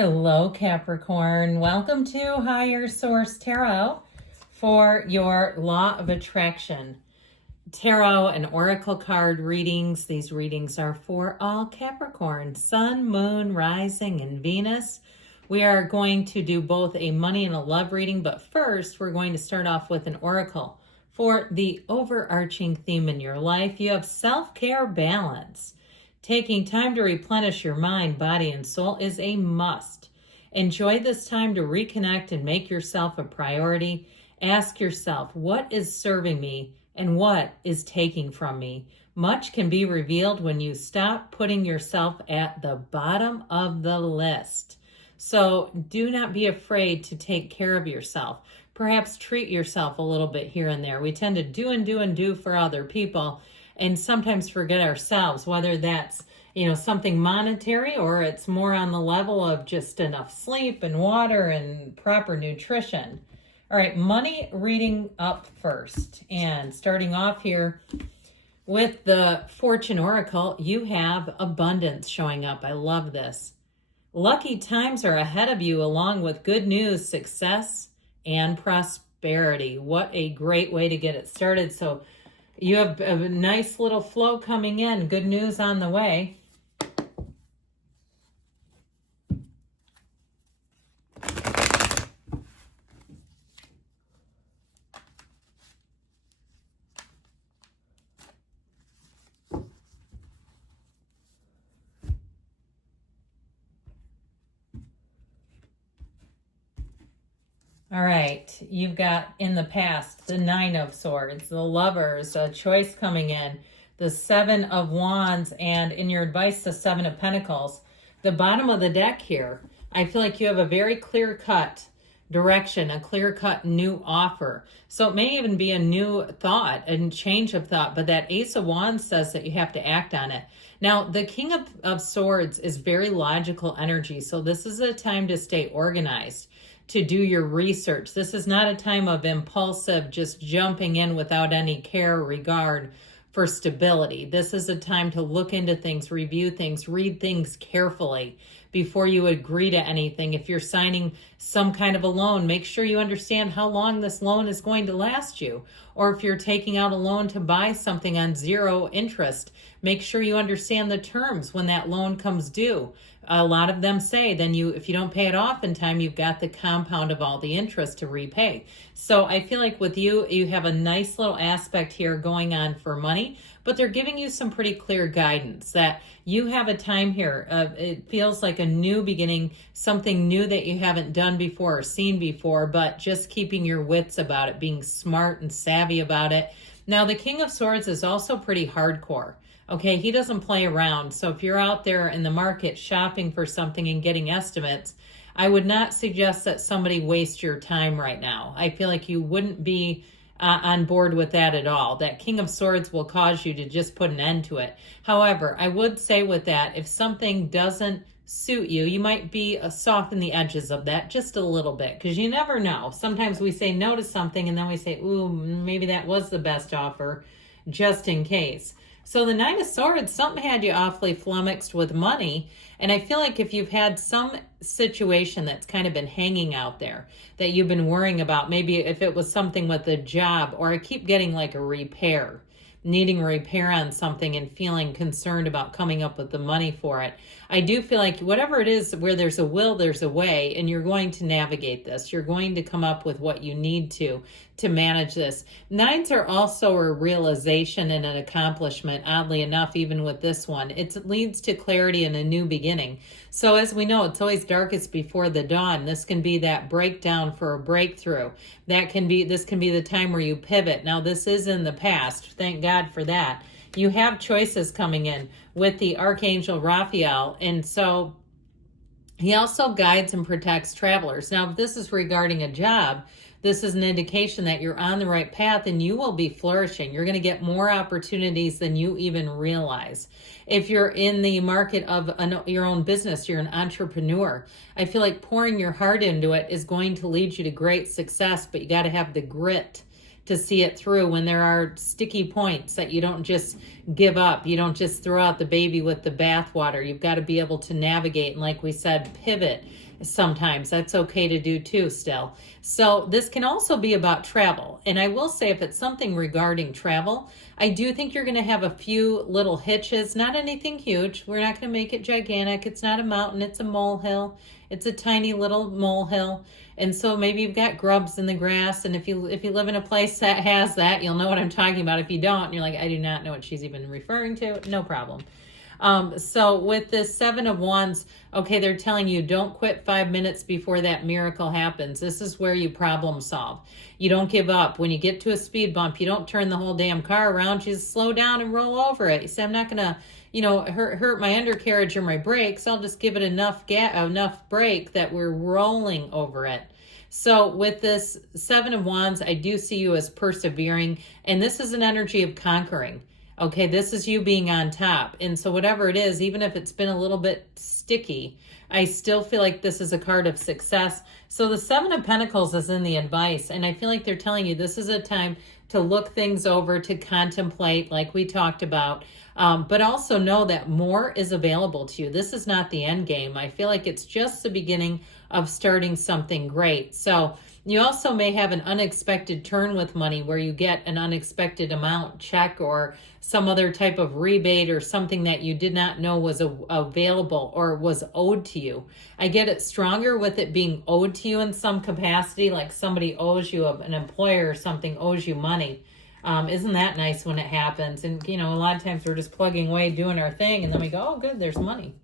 Hello, Capricorn. Welcome to Higher Source Tarot for your Law of Attraction Tarot and Oracle card readings. These readings are for all Capricorn, Sun, Moon, Rising, and Venus. We are going to do both a money and a love reading, but first we're going to start off with an oracle for the overarching theme in your life. You have self-care balance. Taking time to replenish your mind, body, and soul is a must. Enjoy this time to reconnect and make yourself a priority. Ask yourself, what is serving me and what is taking from me? Much can be revealed when you stop putting yourself at the bottom of the list. So do not be afraid to take care of yourself. Perhaps treat yourself a little bit here and there. We tend to do and do and do for other people, and sometimes forget ourselves, whether that's, something monetary or it's more on the level of just enough sleep and water and proper nutrition. All right, money reading up first. And starting off here with the Fortune Oracle, you have abundance showing up. I love this. Lucky times are ahead of you, along with good news, success, and prosperity. What a great way to get it started. So you have a nice little flow coming in. Good news on the way. All right, you've got in the past the Nine of Swords, the Lovers, a choice coming in, the Seven of Wands, and in your advice, the Seven of Pentacles. The bottom of the deck here, I feel like you have a very clear-cut direction, a clear-cut new offer. So it may even be a new thought, a change of thought, but that Ace of Wands says that you have to act on it. Now, the King of Swords is very logical energy, so this is a time to stay organized, to do your research. This is not a time of impulsive, just jumping in without any care or regard for stability. This is a time to look into things, review things, read things carefully before you agree to anything. If you're signing some kind of a loan, make sure you understand how long this loan is going to last you. Or if you're taking out a loan to buy something on zero interest, make sure you understand the terms when that loan comes due. A lot of them say then if you don't pay it off in time, you've got the compound of all the interest to repay. So I feel like with you have a nice little aspect here going on for money, but they're giving you some pretty clear guidance that you have a time here. It feels like a new beginning, something new that you haven't done before or seen before, but just keeping your wits about it, being smart and savvy about it. Now, the King of Swords is also pretty hardcore. Okay, he doesn't play around. So if you're out there in the market shopping for something and getting estimates, I would not suggest that somebody waste your time right now. I feel like you wouldn't be on board with that at all. That King of Swords will cause you to just put an end to it. However, I would say with that, if something doesn't suit you, you might be soften the edges of that just a little bit, because you never know. Sometimes we say no to something and then we say, ooh, maybe that was the best offer, just in case. So the Nine of Swords, something had you awfully flummoxed with money. And I feel like if you've had some situation that's kind of been hanging out there that you've been worrying about, maybe if it was something with a job, or I keep getting like a repair, needing a repair on something and feeling concerned about coming up with the money for it. I do feel like whatever it is, where there's a will, there's a way, and you're going to navigate this. You're going to come up with what you need to manage this. Nines are also a realization and an accomplishment, oddly enough, even with this one. It leads to clarity and a new beginning. So as we know, it's always darkest before the dawn. This can be that breakdown for a breakthrough. This can be the time where you pivot. Now, this is in the past. Thank God for that. You have choices coming in with the Archangel Raphael, and so he also guides and protects travelers. Now, if this is regarding a job, this is an indication that you're on the right path and you will be flourishing. You're going to get more opportunities than you even realize. If you're in the market of your own business, you're an entrepreneur, I feel like pouring your heart into it is going to lead you to great success, but you got to have the grit to see it through when there are sticky points, that you don't just give up. You don't just throw out the baby with the bathwater. You've got to be able to navigate and, like we said, pivot sometimes. That's okay to do too still. So this can also be about travel. And I will say, if it's something regarding travel, I do think you're going to have a few little hitches, not anything huge. We're not going to make it gigantic. It's not a mountain, it's a molehill. It's a tiny little molehill. And so maybe you've got grubs in the grass, and if you live in a place that has that, you'll know what I'm talking about. If you don't, and you're like, I do not know what she's even referring to, no problem. So with this Seven of Wands, okay, they're telling you don't quit 5 minutes before that miracle happens. This is where you problem solve. You don't give up. When you get to a speed bump, you don't turn the whole damn car around. You just slow down and roll over it. You say, I'm not going to, hurt my undercarriage or my brakes. I'll just give it enough brake that we're rolling over it. So with this Seven of Wands, I do see you as persevering, and this is an energy of conquering. Okay, this is you being on top. And so whatever it is, even if it's been a little bit sticky, I still feel like this is a card of success. So the Seven of Pentacles is in the advice, and I feel like they're telling you this is a time to look things over, to contemplate, like we talked about, but also know that more is available to you. This is not the end game. I feel like it's just the beginning of starting something great. So you also may have an unexpected turn with money where you get an unexpected amount, check, or some other type of rebate, or something that you did not know was available or was owed to you. I get it stronger with it being owed to you in some capacity, like somebody owes you, an employer or something owes you money. Isn't that nice when it happens? And, a lot of times we're just plugging away, doing our thing, and then we go, oh, good, there's money.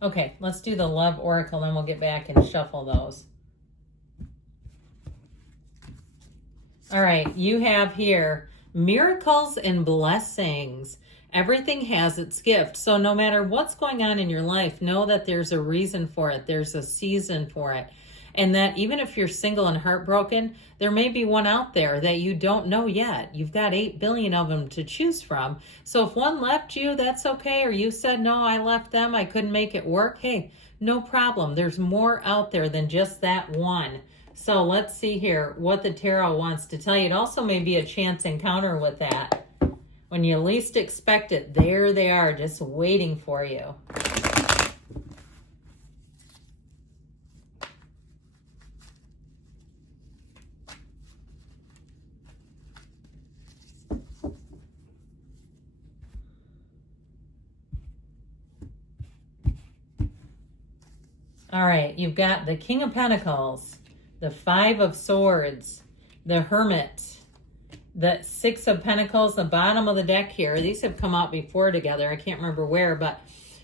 Okay, let's do the Love Oracle, then we'll get back and shuffle those. All right, you have here miracles and blessings. Everything has its gift. So no matter what's going on in your life, know that there's a reason for it. There's a season for it. And that even if you're single and heartbroken, there may be one out there that you don't know yet. You've got 8 billion of them to choose from. So if one left you, that's okay. Or you said, no, I left them, I couldn't make it work. Hey, no problem. There's more out there than just that one. So let's see here what the tarot wants to tell you. It also may be a chance encounter with that. When you least expect it, there they are, just waiting for you. All right, you've got the King of Pentacles, the Five of Swords, the Hermit, the Six of Pentacles, the bottom of the deck here. These have come out before together. I can't remember where, but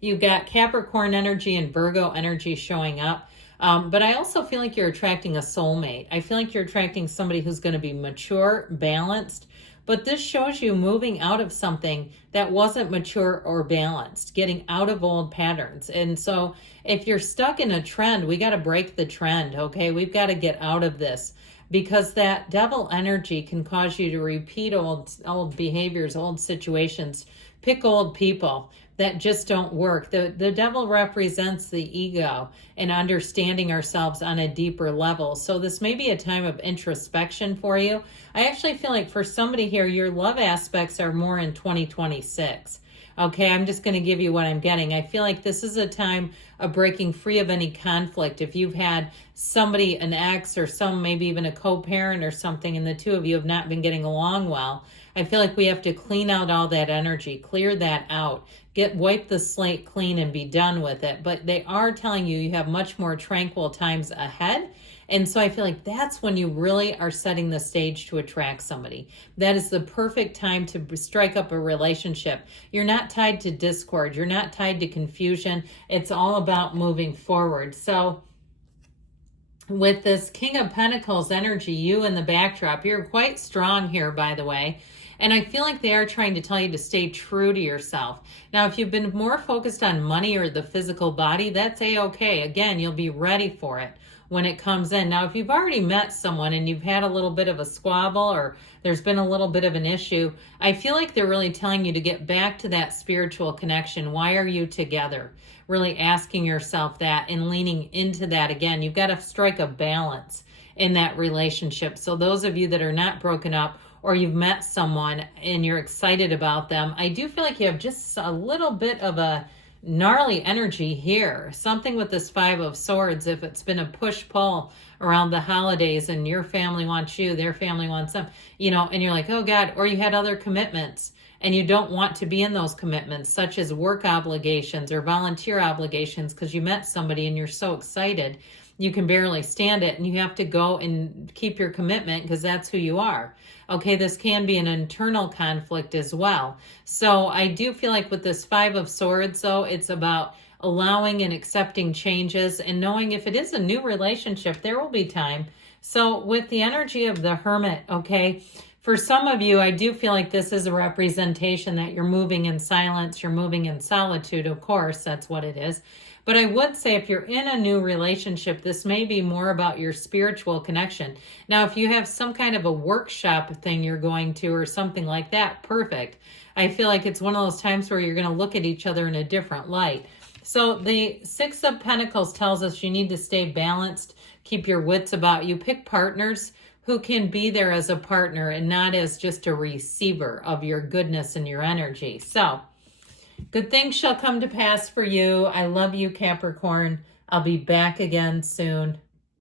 you've got Capricorn energy and Virgo energy showing up. But I also feel like you're attracting a soulmate. I feel like you're attracting somebody who's going to be mature, balanced. But this shows you moving out of something that wasn't mature or balanced, getting out of old patterns. And so if you're stuck in a trend, we got to break the trend, okay? We've got to get out of this, because that devil energy can cause you to repeat old behaviors, old situations, pick old people that just don't work. The devil represents the ego and understanding ourselves on a deeper level. So this may be a time of introspection for you. I actually feel like for somebody here, your love aspects are more in 2026. Okay, I'm just going to give you what I'm getting. I feel like this is a time of breaking free of any conflict. If you've had somebody, an ex or maybe even a co-parent or something, and the two of you have not been getting along well, I feel like we have to clean out all that energy, clear that out, wipe the slate clean and be done with it. But they are telling you have much more tranquil times ahead. And so I feel like that's when you really are setting the stage to attract somebody. That is the perfect time to strike up a relationship. You're not tied to discord. You're not tied to confusion. It's all about moving forward. So with this King of Pentacles energy, you in the backdrop, you're quite strong here, by the way. And I feel like they are trying to tell you to stay true to yourself. Now, if you've been more focused on money or the physical body, that's a-okay. Again, you'll be ready for it when it comes in. Now, if you've already met someone and you've had a little bit of a squabble or there's been a little bit of an issue, I feel like they're really telling you to get back to that spiritual connection. Why are you together? Really asking yourself that and leaning into that again. You've got to strike a balance in that relationship. So those of you that are not broken up, or you've met someone and you're excited about them, I do feel like you have just a little bit of a gnarly energy here. Something with this Five of Swords, if it's been a push-pull around the holidays and your family wants you, their family wants them, you know, and you're like, oh God, or you had other commitments and you don't want to be in those commitments, such as work obligations or volunteer obligations, because you met somebody and you're so excited, you can barely stand it and you have to go and keep your commitment because that's who you are. Okay, this can be an internal conflict as well. So I do feel like with this Five of Swords, though, it's about allowing and accepting changes and knowing if it is a new relationship, there will be time. So with the energy of the Hermit, okay, for some of you, I do feel like this is a representation that you're moving in silence, you're moving in solitude, of course, that's what it is. But I would say if you're in a new relationship, this may be more about your spiritual connection. Now, if you have some kind of a workshop thing you're going to or something like that, perfect. I feel like it's one of those times where you're going to look at each other in a different light. So the Six of Pentacles tells us you need to stay balanced, keep your wits about you, pick partners who can be there as a partner and not as just a receiver of your goodness and your energy. So good things shall come to pass for you. I love you, Capricorn. I'll be back again soon.